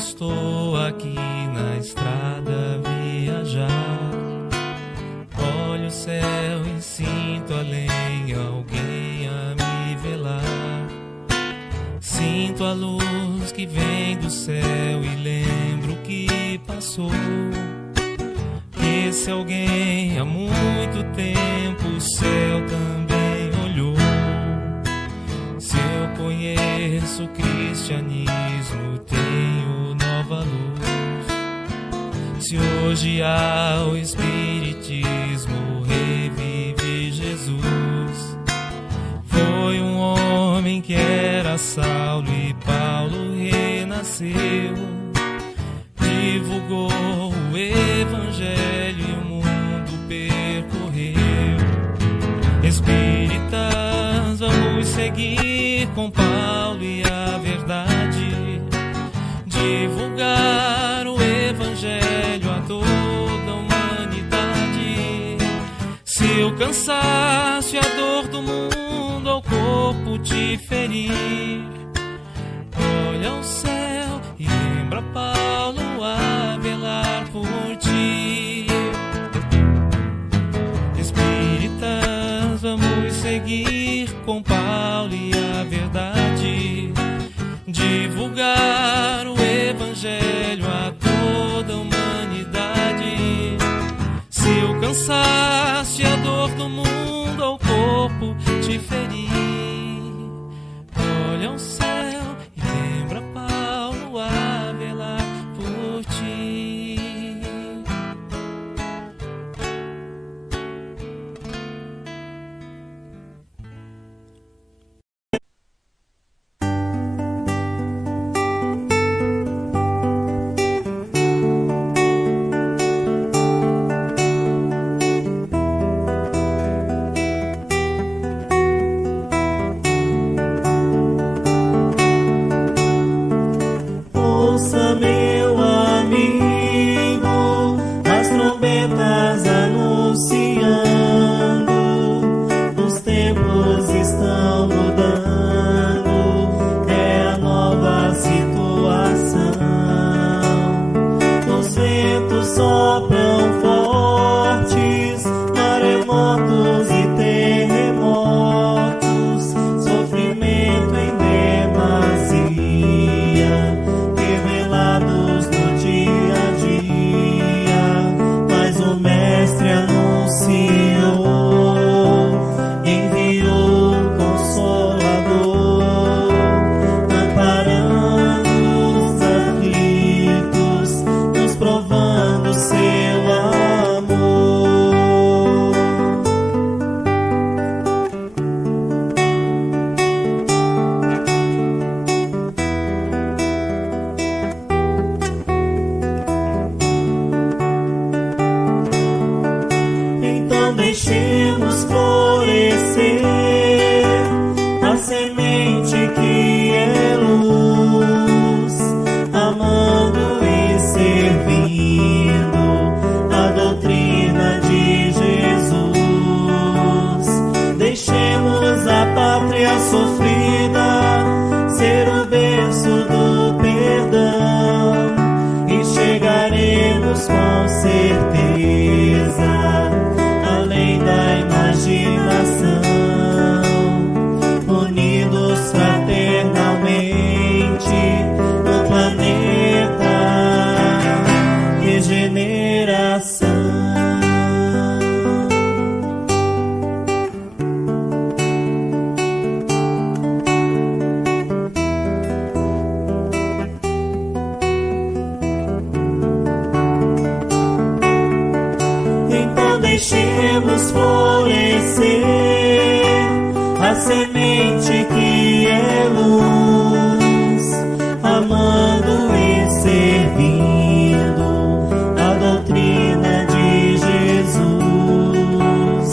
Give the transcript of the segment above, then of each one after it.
estou aqui na estrada a viajar. Olho o céu e sinto além alguém a me velar. Sinto a luz que vem do céu e lembro que passou. Esse alguém há muito tempo o céu também olhou. Se eu conheço o cristianismo, tenho nova luz. Se hoje há o espiritismo, revive Jesus. Foi um homem que era Saulo e Paulo renasceu. Divulgou o evangelho e o mundo percorreu. Espíritas, vamos seguir com Paulo e a verdade. Divulgar o evangelho a toda a humanidade. Se o cansaço e a dor do mundo ao corpo te ferir, olha o céu e lembra Paulo a velar por ti. Espíritas, vamos seguir com Paulo e a verdade. Divulgar o evangelho a toda a humanidade. Se o cansaço e a dor do mundo ao corpo te ferir, olha o céu e lembra Paulo a velar por ti. Ouça, meu amigo, as trombetas anunciando, os tempos estão mudando, é a nova situação. Os ventos sopram fortes, maremotos e terremotos, sofrimento em demasia, revelados no dia a dia, mas o Mestre anunciou, enviou o Consolador, amparando os aflitos, nos provando seu amor. Então deixemos florescer a semente que é luz, amando e servindo a doutrina de Jesus. Deixemos a pátria sofrida ser o berço do perdão e chegaremos com certeza além da imaginação, unidos fraternalmente no planeta regeneração. Então deixemos florescer a semente que é luz, amando e servindo a doutrina de Jesus.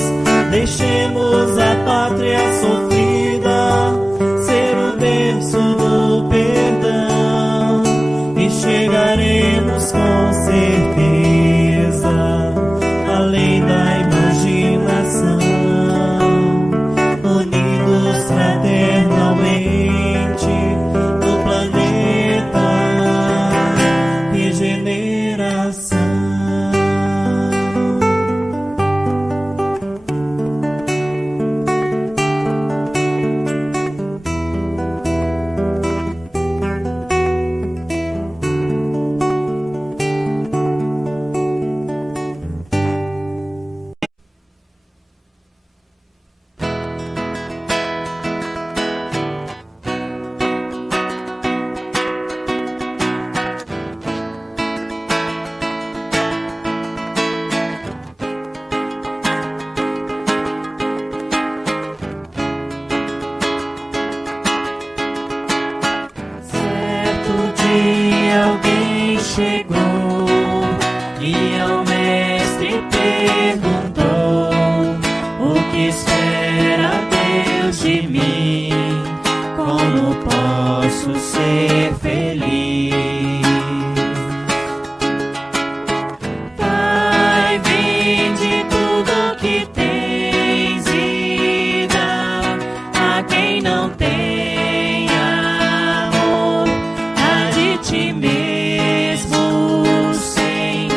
Deixemos a pátria sofrida ser o berço do perdão e chegaremos com certeza além da imaginação. alguém chegou e ao mestre perguntou: o que espera Deus de mim? Como posso ser feliz? Vai, vende tudo que tens e dá a quem não tem amor. Dá de ti mesmo sem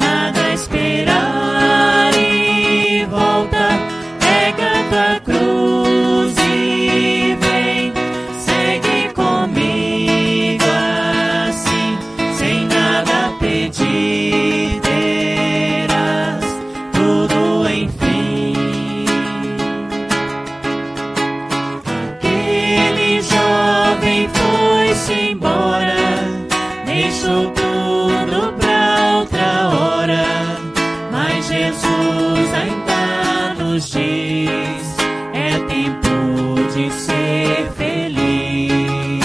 nada esperar e volta, pega tua cruz e vem, segue comigo assim, sem nada pedir, terás tudo enfim. Aquele jovem foi-se embora, deixou tudo pra outra hora, mas Jesus ainda nos diz: é tempo de ser feliz.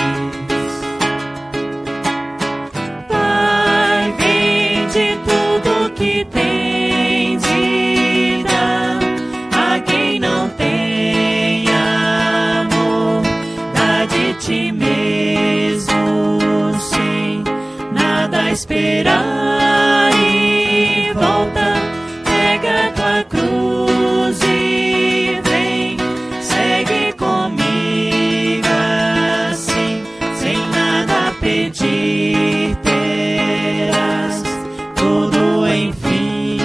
Vai, vende tudo que tens e dá a quem não tem amor. Dá de ti mesmo sem nada esperar e volta, pega tua cruz e vem, segue comigo assim, sem nada pedir, terás tudo enfim.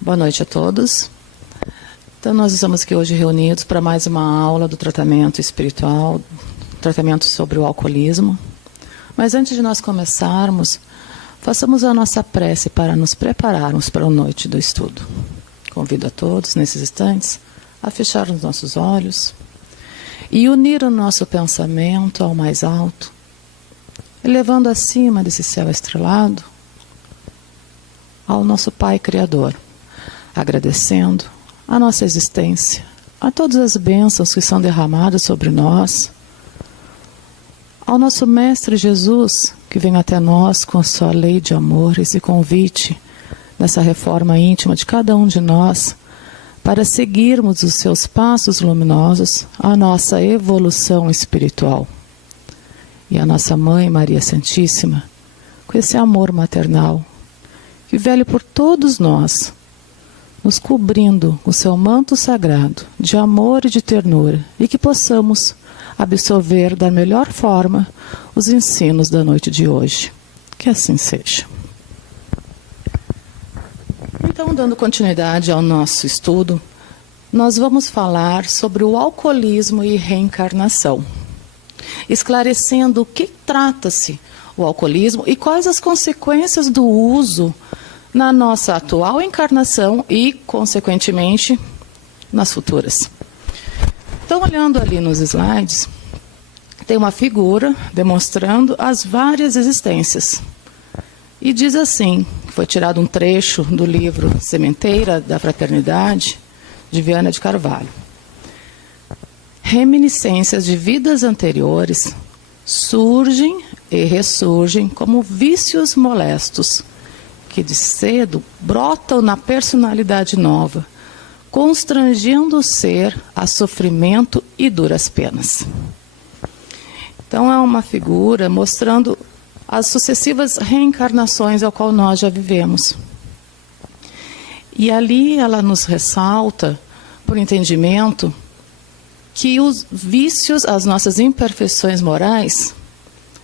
Boa noite a todos. Então, nós estamos aqui hoje reunidos para mais uma aula do tratamento espiritual, tratamento sobre o alcoolismo. Mas antes de nós começarmos, façamos a nossa prece para nos prepararmos para a noite do estudo. Convido a todos, nesses instantes, a fechar os nossos olhos e unir o nosso pensamento ao mais alto, elevando acima desse céu estrelado ao nosso Pai Criador, agradecendo a nossa existência, a todas as bênçãos que são derramadas sobre nós, ao nosso Mestre Jesus, que vem até nós com sua lei de amor, esse convite nessa reforma íntima de cada um de nós, para seguirmos os seus passos luminosos, a nossa evolução espiritual. E a nossa Mãe Maria Santíssima, com esse amor maternal, que vele por todos nós, nos cobrindo com o seu manto sagrado de amor e de ternura, e que possamos absorver da melhor forma os ensinos da noite de hoje. Que assim seja. Então, dando continuidade ao nosso estudo, nós vamos falar sobre o alcoolismo e reencarnação, esclarecendo o que trata-se o alcoolismo e quais as consequências do uso na nossa atual encarnação e, consequentemente, nas futuras. Então, olhando ali nos slides, tem uma figura demonstrando as várias existências. E diz assim, foi tirado um trecho do livro Sementeira da Fraternidade, de Viana de Carvalho. Reminiscências de vidas anteriores surgem e ressurgem como vícios molestos, que de cedo brotam na personalidade nova, constrangendo o ser a sofrimento e duras penas. Então é uma figura mostrando as sucessivas reencarnações ao qual nós já vivemos. E ali ela nos ressalta, por entendimento, que os vícios, as nossas imperfeições morais,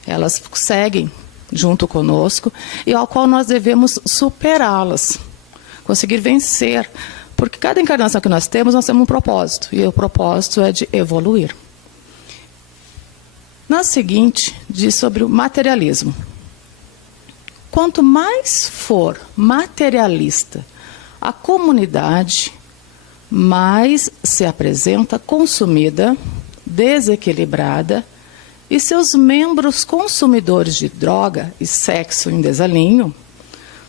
elas seguem junto conosco e ao qual nós devemos superá-las, conseguir vencer, porque cada encarnação que nós temos um propósito, e o propósito é de evoluir. Na seguinte, diz sobre o materialismo. Quanto mais for materialista a comunidade, mais se apresenta consumida, desequilibrada, e seus membros consumidores de droga e sexo em desalinho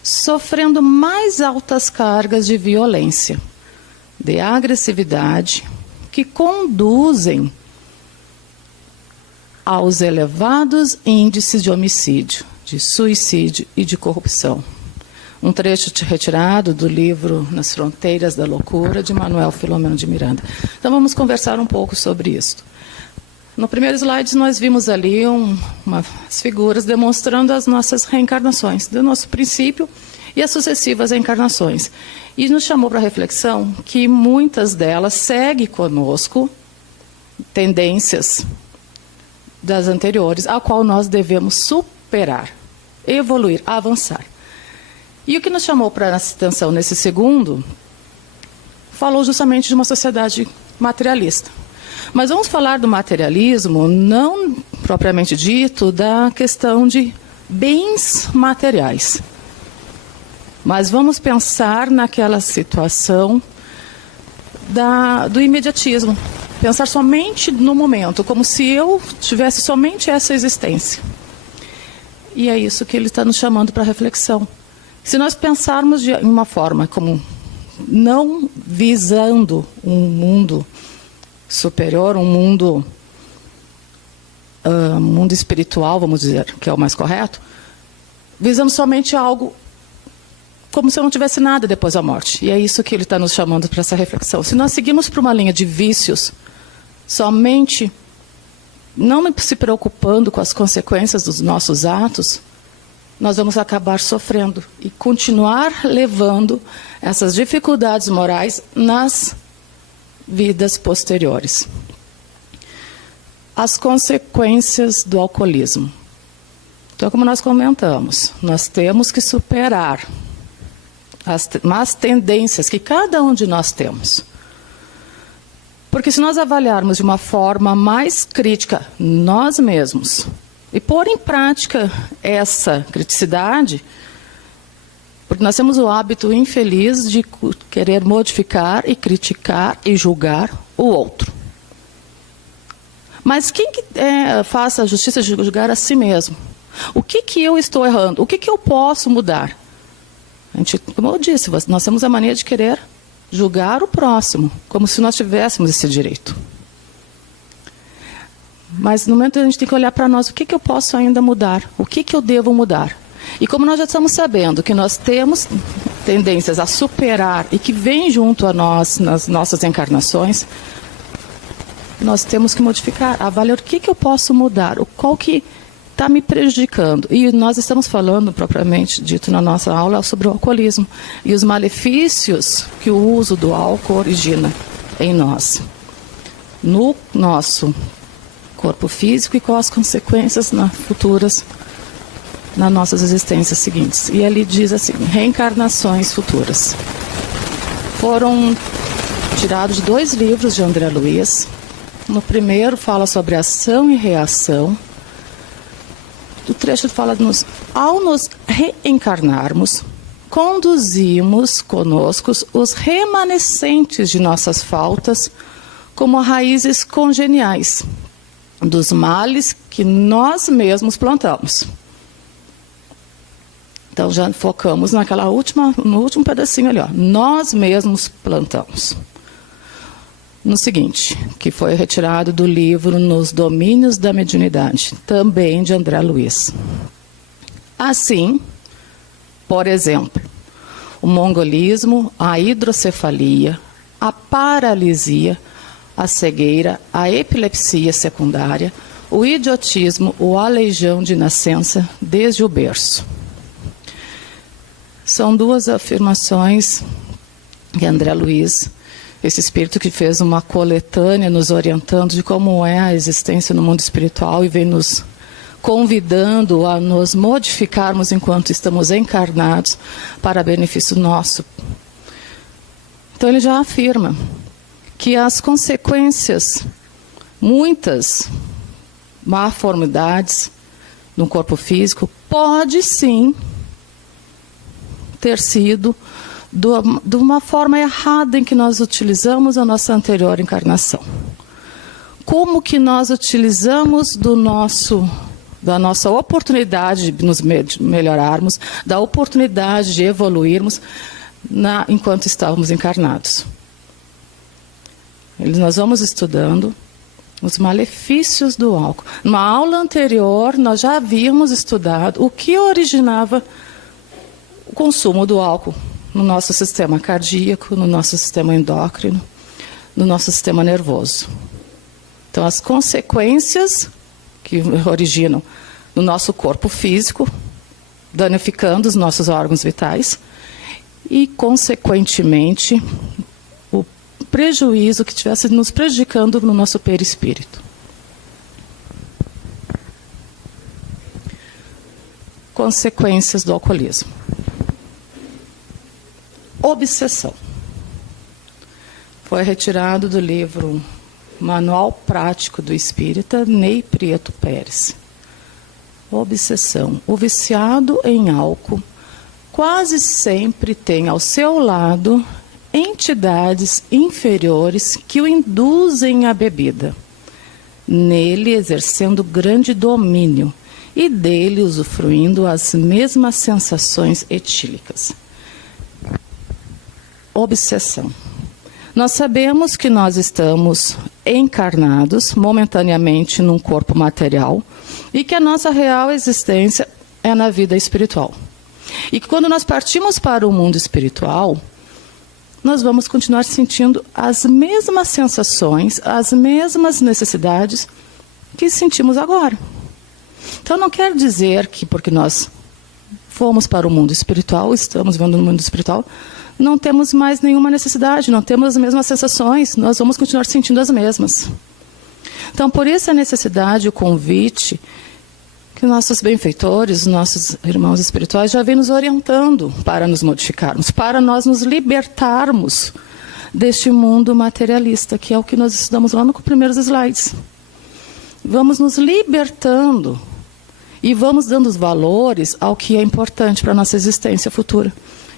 sofrendo mais altas cargas de violência, de agressividade, que conduzem aos elevados índices de homicídio, de suicídio e de corrupção. Um trecho retirado do livro Nas Fronteiras da Loucura, de Manuel Filomeno de Miranda. Então vamos conversar um pouco sobre isso. No primeiro slide nós vimos ali umas figuras demonstrando as nossas reencarnações, do nosso princípio e as sucessivas reencarnações. E nos chamou para a reflexão que muitas delas seguem conosco tendências das anteriores, a qual nós devemos superar, evoluir, avançar. E o que nos chamou para a atenção nesse segundo, falou justamente de uma sociedade materialista. Mas vamos falar do materialismo, não propriamente dito, da questão de bens materiais. Mas vamos pensar naquela situação do imediatismo. Pensar somente no momento, como se eu tivesse somente essa existência. E é isso que ele está nos chamando para reflexão. Se nós pensarmos de uma forma como não visando um mundo superior, um mundo espiritual, vamos dizer, que é o mais correto, visamos somente algo como se eu não tivesse nada depois da morte. E é isso que ele está nos chamando para essa reflexão. Se nós seguirmos por uma linha de vícios, somente não se preocupando com as consequências dos nossos atos, nós vamos acabar sofrendo e continuar levando essas dificuldades morais nas vidas posteriores. As consequências do alcoolismo. Então, como nós comentamos, nós temos que superar as tendências que cada um de nós temos. Porque se nós avaliarmos de uma forma mais crítica nós mesmos e pôr em prática essa criticidade, porque nós temos o hábito infeliz de querer modificar e criticar e julgar o outro. Mas quem que faça a justiça de julgar a si mesmo? O que eu estou errando? O que eu posso mudar? Como eu disse, nós temos a mania de querer julgar o próximo, como se nós tivéssemos esse direito. Mas no momento a gente tem que olhar para nós, o que eu posso ainda mudar? O que eu devo mudar? E como nós já estamos sabendo que nós temos tendências a superar e que vem junto a nós nas nossas encarnações, nós temos que modificar, avaliar o que eu posso mudar, qual que está me prejudicando. E nós estamos falando, propriamente dito na nossa aula, sobre o alcoolismo e os malefícios que o uso do álcool origina em nós, no nosso corpo físico e com as consequências futuras nas nossas existências seguintes. E ele diz assim, reencarnações futuras. Foram tirados de 2 livros de André Luiz. No primeiro fala sobre ação e reação. O trecho fala ao nos reencarnarmos, conduzimos conosco os remanescentes de nossas faltas como raízes congeniais dos males que nós mesmos plantamos. Então já focamos no último pedacinho ali, ó. Nós mesmos plantamos. No seguinte, que foi retirado do livro Nos Domínios da Mediunidade, também de André Luiz. Assim, por exemplo, o mongolismo, a hidrocefalia, a paralisia, a cegueira, a epilepsia secundária, o idiotismo, o aleijão de nascença desde o berço. São 2 afirmações que André Luiz, esse espírito que fez uma coletânea nos orientando de como é a existência no mundo espiritual e vem nos convidando a nos modificarmos enquanto estamos encarnados para benefício nosso. Então ele já afirma que as consequências, muitas malformidades no corpo físico, pode sim ter sido de uma forma errada em que nós utilizamos a nossa anterior encarnação. Como que nós utilizamos da nossa oportunidade de nos melhorarmos, da oportunidade de evoluirmos enquanto estávamos encarnados. Nós vamos estudando os malefícios do álcool. Numa aula anterior, nós já havíamos estudado o que originava o consumo do álcool no nosso sistema cardíaco, no nosso sistema endócrino, no nosso sistema nervoso. Então, as consequências que originam no nosso corpo físico, danificando os nossos órgãos vitais, e, consequentemente, o prejuízo que estivesse nos prejudicando no nosso perispírito. Consequências do alcoolismo. Obsessão. Foi retirado do livro Manual Prático do Espírita, Ney Prieto Pérez. Obsessão. O viciado em álcool quase sempre tem ao seu lado entidades inferiores que o induzem à bebida, nele exercendo grande domínio e dele usufruindo as mesmas sensações etílicas. Obsessão. Nós sabemos que nós estamos encarnados momentaneamente num corpo material e que a nossa real existência é na vida espiritual. E que quando nós partimos para o mundo espiritual, nós vamos continuar sentindo as mesmas sensações, as mesmas necessidades que sentimos agora. Então não quer dizer que porque nós fomos para o mundo espiritual, estamos vivendo no mundo espiritual, não temos mais nenhuma necessidade, não temos as mesmas sensações, nós vamos continuar sentindo as mesmas. Então, por isso a necessidade, o convite, que nossos benfeitores, nossos irmãos espirituais já vêm nos orientando para nos modificarmos, para nós nos libertarmos deste mundo materialista, que é o que nós estudamos lá nos primeiros slides. Vamos nos libertando e vamos dando os valores ao que é importante para a nossa existência futura,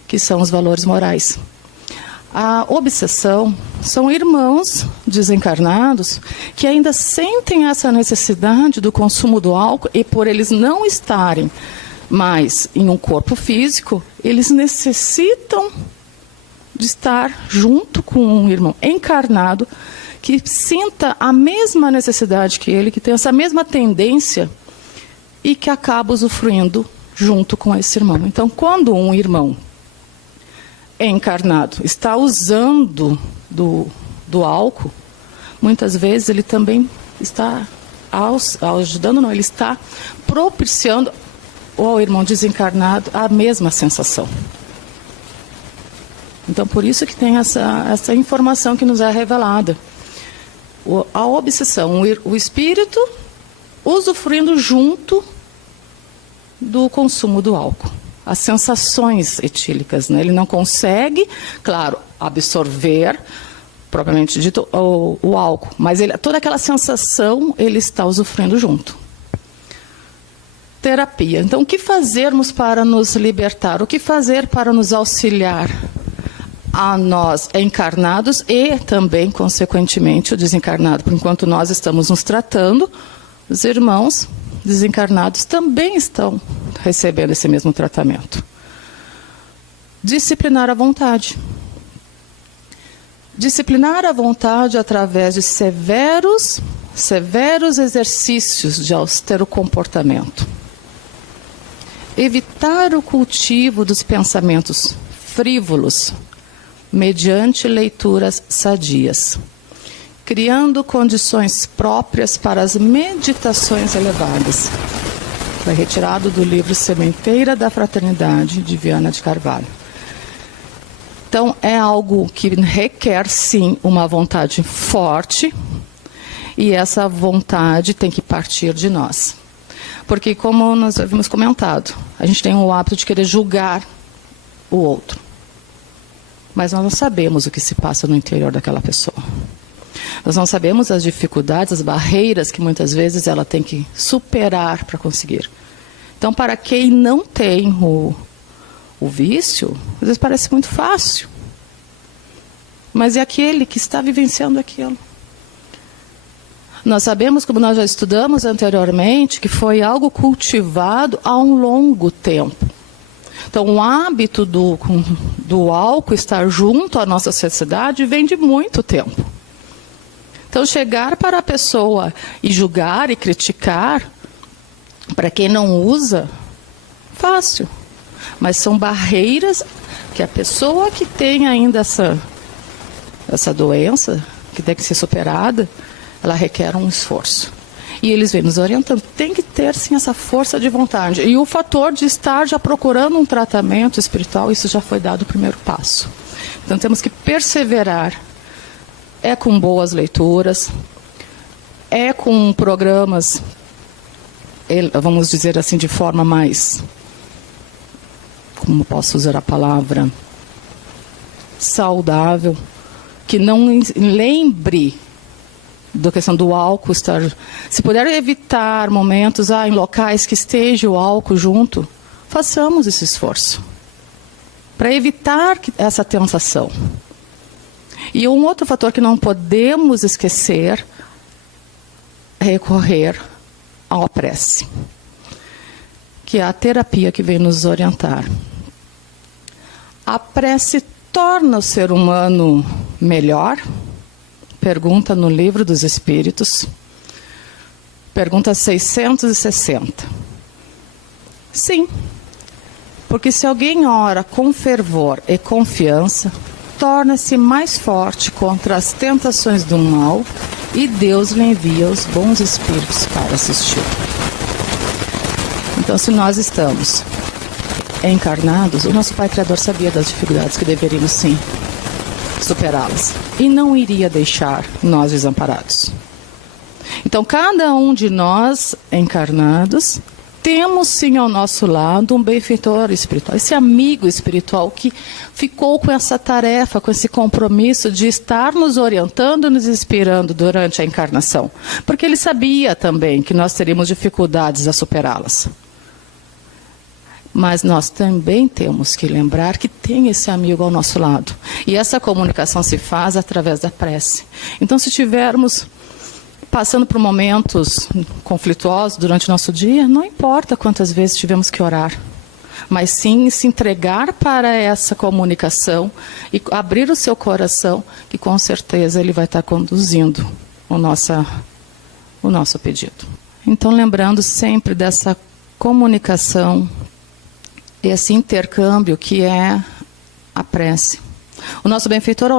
que são os valores morais. A obsessão são irmãos desencarnados que ainda sentem essa necessidade do consumo do álcool e por eles não estarem mais em um corpo físico, eles necessitam de estar junto com um irmão encarnado que sinta a mesma necessidade que ele, que tem essa mesma tendência e que acaba usufruindo junto com esse irmão. Então, quando um irmão encarnado está usando do álcool, muitas vezes ele também está ajudando, não, ele está propiciando ao irmão desencarnado a mesma sensação. Então, por isso que tem essa informação que nos é revelada. A obsessão, o espírito usufruindo junto do consumo do álcool. As sensações etílicas, né? Ele não consegue, claro, absorver, propriamente dito, o álcool, mas toda aquela sensação ele está usufruindo junto. Terapia. Então, o que fazermos para nos libertar? O que fazer para nos auxiliar a nós encarnados e também, consequentemente, o desencarnado? Por enquanto nós estamos nos tratando, os irmãos desencarnados também estão recebendo esse mesmo tratamento. Disciplinar a vontade. Disciplinar a vontade através de severos exercícios de austero comportamento. Evitar o cultivo dos pensamentos frívolos mediante leituras sadias, criando condições próprias para as meditações elevadas. Foi retirado do livro Sementeira da Fraternidade, de Viana de Carvalho. Então, é algo que requer, sim, uma vontade forte, e essa vontade tem que partir de nós. Porque, como nós havíamos comentado, a gente tem o hábito de querer julgar o outro. Mas nós não sabemos o que se passa no interior daquela pessoa. Nós não sabemos as dificuldades, as barreiras que muitas vezes ela tem que superar para conseguir. Então, para quem não tem o vício, às vezes parece muito fácil. Mas é aquele que está vivenciando aquilo. Nós sabemos, como nós já estudamos anteriormente, que foi algo cultivado há um longo tempo. Então, o hábito do álcool estar junto à nossa sociedade vem de muito tempo. Então, chegar para a pessoa e julgar e criticar, para quem não usa, fácil. Mas são barreiras que a pessoa que tem ainda essa doença, que tem que ser superada, ela requer um esforço. E eles vêm nos orientando. Tem que ter, sim, essa força de vontade. E o fator de estar já procurando um tratamento espiritual, isso já foi dado o primeiro passo. Então, temos que perseverar. É com boas leituras, é com programas, vamos dizer assim, de forma mais, como posso usar a palavra, saudável, que não lembre da questão do álcool estar. Se puder evitar momentos em locais que esteja o álcool junto, façamos esse esforço para evitar essa tentação. E um outro fator que não podemos esquecer é recorrer à prece, que é a terapia que vem nos orientar. A prece torna o ser humano melhor? Pergunta no Livro dos Espíritos, pergunta 660. Sim, porque se alguém ora com fervor e confiança, torna-se mais forte contra as tentações do mal e Deus lhe envia os bons espíritos para assistir. Então, se nós estamos encarnados, o nosso Pai Criador sabia das dificuldades que deveríamos, sim, superá-las. E não iria deixar nós desamparados. Então, cada um de nós encarnados, temos sim ao nosso lado um benfeitor espiritual, esse amigo espiritual que ficou com essa tarefa, com esse compromisso de estar nos orientando, nos inspirando durante a encarnação. Porque ele sabia também que nós teríamos dificuldades a superá-las. Mas nós também temos que lembrar que tem esse amigo ao nosso lado. E essa comunicação se faz através da prece. Então, se tivermos passando por momentos conflituosos durante o nosso dia, não importa quantas vezes tivemos que orar, mas sim se entregar para essa comunicação e abrir o seu coração, que com certeza ele vai estar conduzindo o nosso pedido. Então, lembrando sempre dessa comunicação, esse intercâmbio que é a prece. O nosso benfeitor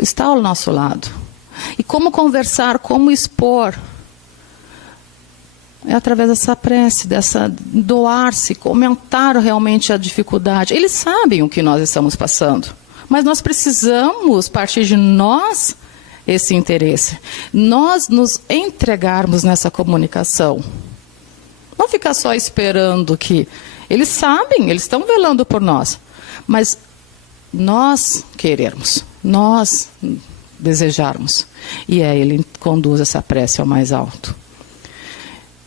está ao nosso lado. E como conversar, como expor? É através dessa prece, dessa doar-se, comentar realmente a dificuldade. Eles sabem o que nós estamos passando, mas nós precisamos partir de nós esse interesse. Nós nos entregarmos nessa comunicação. Não ficar só esperando que... Eles sabem, eles estão velando por nós, mas nós querermos, nós desejarmos. E aí ele conduz essa prece ao mais alto.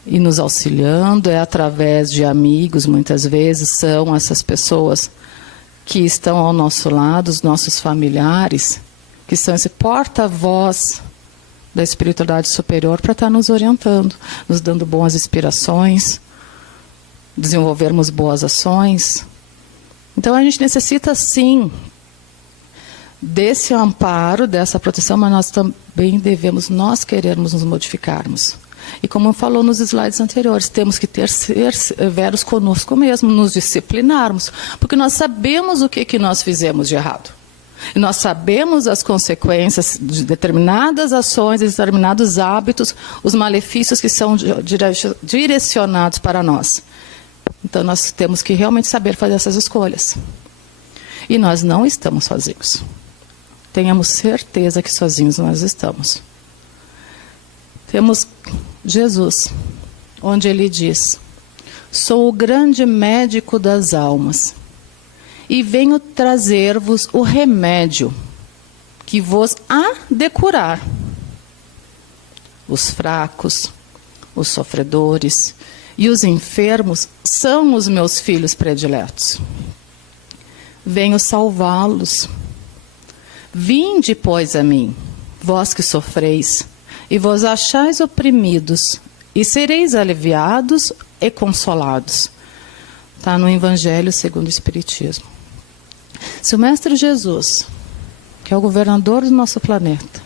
E nos auxiliando é através de amigos, muitas vezes são essas pessoas que estão ao nosso lado, os nossos familiares, que são esse porta-voz da espiritualidade superior para estar nos orientando, nos dando boas inspirações, desenvolvermos boas ações. Então a gente necessita sim desse amparo, dessa proteção, mas nós também devemos, nós querermos nos modificarmos. E como falou nos slides anteriores, temos que ser severos conosco mesmo, nos disciplinarmos, porque nós sabemos o que nós fizemos de errado. E nós sabemos as consequências de determinadas ações, de determinados hábitos, os malefícios que são direcionados para nós. Então nós temos que realmente saber fazer essas escolhas. E nós não estamos sozinhos. Tenhamos certeza que sozinhos nós estamos. Temos Jesus, onde ele diz: sou o grande médico das almas e venho trazer-vos o remédio que vos há de curar os fracos, os sofredores e os enfermos são os meus filhos prediletos. Venho salvá-los. Vinde, pois, a mim, vós que sofreis e vos achais oprimidos, e sereis aliviados e consolados. Está no Evangelho segundo o Espiritismo. Se o Mestre Jesus, que é o governador do nosso planeta,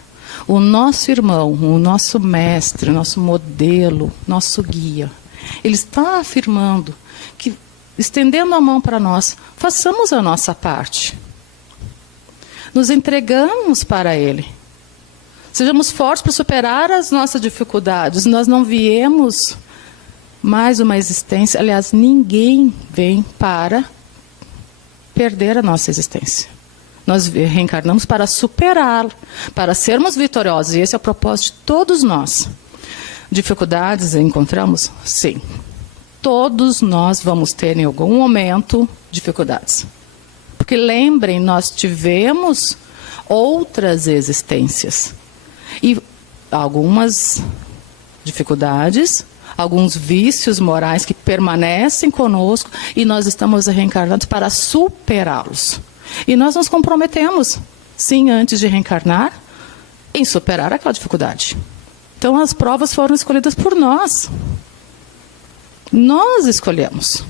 o nosso irmão, o nosso mestre, o nosso modelo, nosso guia, ele está afirmando que, estendendo a mão para nós, façamos a nossa parte. Nos entregamos para ele. Sejamos fortes para superar as nossas dificuldades. Nós não viemos mais uma existência. Aliás, ninguém vem para perder a nossa existência. Nós reencarnamos para superá-la, para sermos vitoriosos. E esse é o propósito de todos nós. Dificuldades encontramos? Sim. Todos nós vamos ter em algum momento dificuldades. Porque lembrem, nós tivemos outras existências. E algumas dificuldades, alguns vícios morais que permanecem conosco e nós estamos reencarnados para superá-los. E nós nos comprometemos, sim, antes de reencarnar, em superar aquela dificuldade. Então as provas foram escolhidas por nós. Nós escolhemos.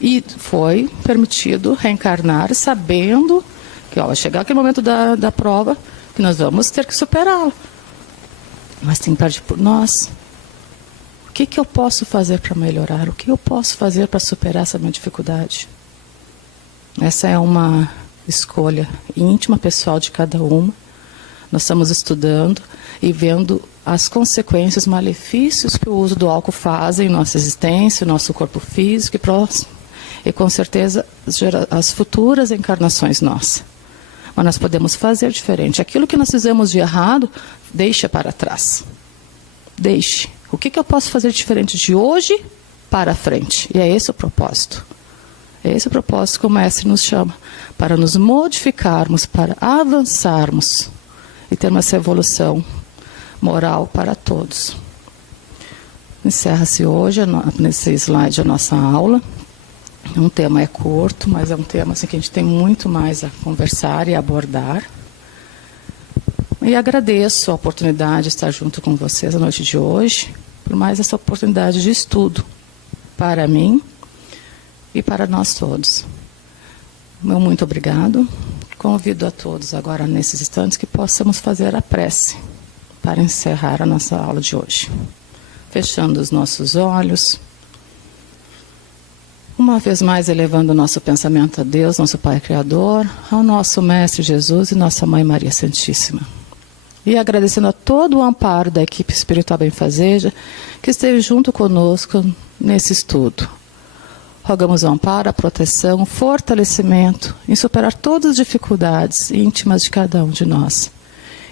E foi permitido reencarnar sabendo que vai chegar aquele momento da prova que nós vamos ter que superá-la. Mas tem que partir por nós. O que eu posso fazer para melhorar? O que eu posso fazer para superar essa minha dificuldade? Essa é uma escolha íntima, pessoal de cada uma. Nós estamos estudando e vendo as consequências, malefícios que o uso do álcool faz em nossa existência, nosso corpo físico e com certeza as futuras encarnações nossas. Mas nós podemos fazer diferente. Aquilo que nós fizemos de errado, deixa para trás. Deixe. O que eu posso fazer diferente de hoje para frente? E é esse o propósito. É esse o propósito que o Mestre nos chama. Para nos modificarmos, para avançarmos e termos essa evolução moral para todos. Encerra-se hoje, nesse slide, a nossa aula. Um tema é curto, mas é um tema assim, que a gente tem muito mais a conversar e abordar. E agradeço a oportunidade de estar junto com vocês na noite de hoje, por mais essa oportunidade de estudo para mim e para nós todos. Meu muito obrigado. Convido a todos agora, nesses instantes, que possamos fazer a prece para encerrar a nossa aula de hoje. Fechando os nossos olhos. Uma vez mais elevando o nosso pensamento a Deus, nosso Pai Criador, ao nosso Mestre Jesus e nossa Mãe Maria Santíssima. E agradecendo a todo o amparo da equipe espiritual benfazeja que esteve junto conosco nesse estudo. Rogamos o amparo, a proteção, o fortalecimento em superar todas as dificuldades íntimas de cada um de nós.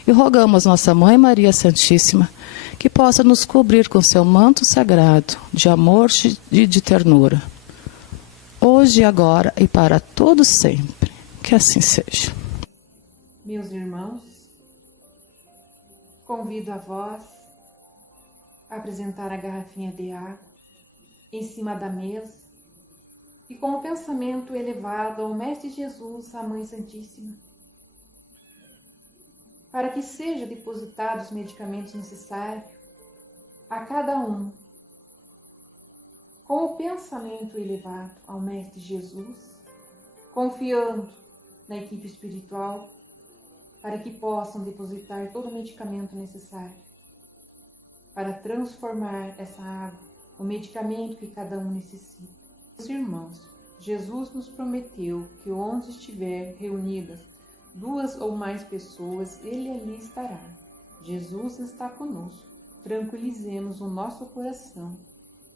E rogamos nossa Mãe Maria Santíssima que possa nos cobrir com seu manto sagrado de amor e de ternura. Hoje e agora e para todo sempre. Que assim seja. Meus irmãos, convido a vós a apresentar a garrafinha de água em cima da mesa e com o pensamento elevado ao Mestre Jesus, à Mãe Santíssima, para que seja depositados os medicamentos necessários a cada um, com o pensamento elevado ao Mestre Jesus, confiando na equipe espiritual para que possam depositar todo o medicamento necessário para transformar essa água, o medicamento que cada um necessita. Meus irmãos, Jesus nos prometeu que onde estiver reunidas 2 ou mais pessoas, Ele ali estará. Jesus está conosco. Tranquilizemos o nosso coração.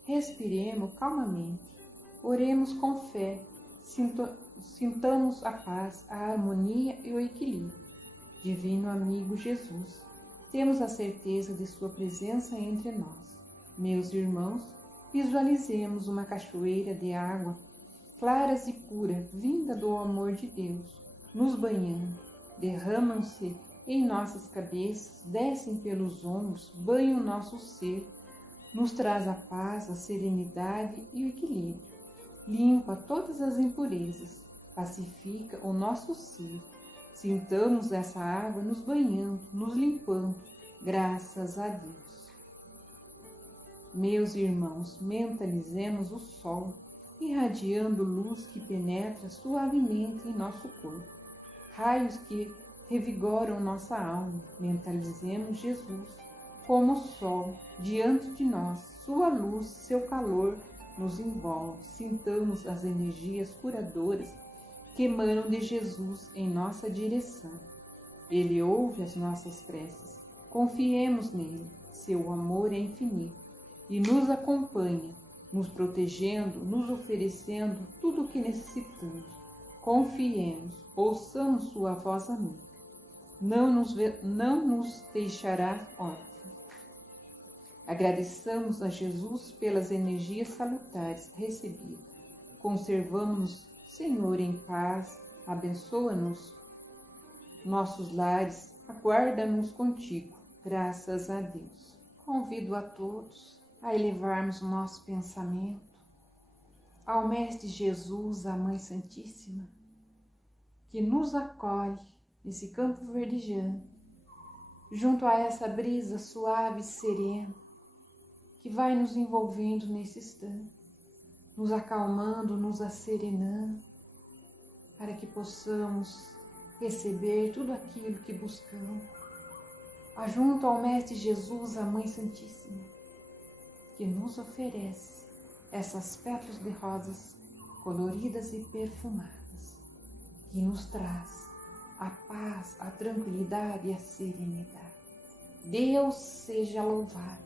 Respiremos calmamente, oremos com fé, sintamos a paz, a harmonia e o equilíbrio. Divino amigo Jesus, temos a certeza de sua presença entre nós. Meus irmãos, visualizemos uma cachoeira de água claras e pura, vinda do amor de Deus, nos banhando, derramam-se em nossas cabeças, descem pelos ombros, banham nosso ser, nos traz a paz, a serenidade e o equilíbrio. Limpa todas as impurezas, pacifica o nosso ser. Sintamos essa água nos banhando, nos limpando, graças a Deus. Meus irmãos, mentalizemos o sol, irradiando luz que penetra suavemente em nosso corpo, raios que revigoram nossa alma. Mentalizemos Jesus como sol diante de nós, sua luz, seu calor nos envolve. Sintamos as energias curadoras que emanam de Jesus em nossa direção. Ele ouve as nossas preces. Confiemos nele, seu amor é infinito e nos acompanha, nos protegendo, nos oferecendo tudo o que necessitamos. Confiemos, ouçamos sua voz amiga. Não nos deixará órfãos. Agradeçamos a Jesus pelas energias salutares recebidas. Conservamos-nos, Senhor, em paz. Abençoa-nos, nossos lares. Aguarda-nos contigo. Graças a Deus. Convido a todos a elevarmos o nosso pensamento ao Mestre Jesus, a Mãe Santíssima, que nos acolhe nesse campo verdejante, junto a essa brisa suave e serena, que vai nos envolvendo nesse instante, nos acalmando, nos asserenando, para que possamos receber tudo aquilo que buscamos. Junto ao Mestre Jesus, a Mãe Santíssima, que nos oferece essas pétalas de rosas coloridas e perfumadas, que nos traz a paz, a tranquilidade e a serenidade. Deus seja louvado.